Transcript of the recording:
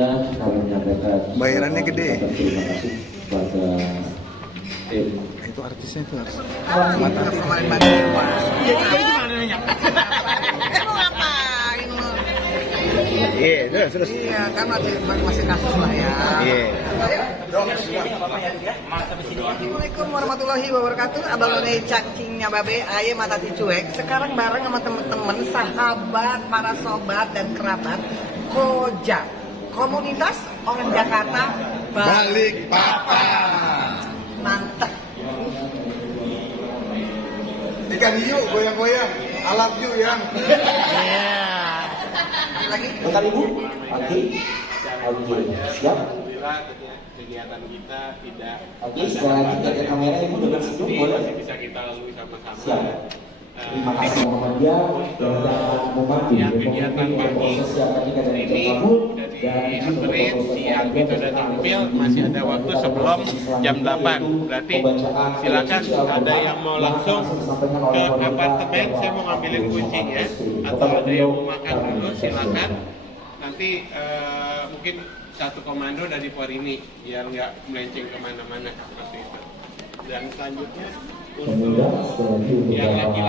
Kami menyampaikan bayarannya gede. terima kasih kepada tim. Itu artisnya itu artis. Iya, terus. Iya, kan masih kasus lah ya. Iya. Assalamualaikum warahmatullahi wabarakatuh. Abang None cangkingnya babe, aye mata dicuek. Sekarang bareng sama temen-temen, sahabat, para sobat dan kerabat Koja, komunitas orang Jakarta Balik papan. mantap. Ikan hiu goyang-goyang. Alat hiu yang. Lagi Bentar Ibu, Oke, siap. Alhamdulillah kegiatan kita tidak Oke, sekali lagi jaga kamera Ibu dengan senyum boleh. masih bisa kita lalui sama-sama. Siap. Terima kasih Muhammadiyah dan membantu Kegiatan pagi proses yang tadi kita ini udah dianterin, siang itu udah tampil, masih ada waktu sebelum jam 8. Berarti silakan ada yang mau langsung ke apartemen, saya mau ngambilin kunci ya, atau ada yang mau makan dulu silakan. Nanti mungkin satu komando dari Porini biar nggak melenceng kemana-mana seperti itu. Dan selanjutnya untuk yang laki-laki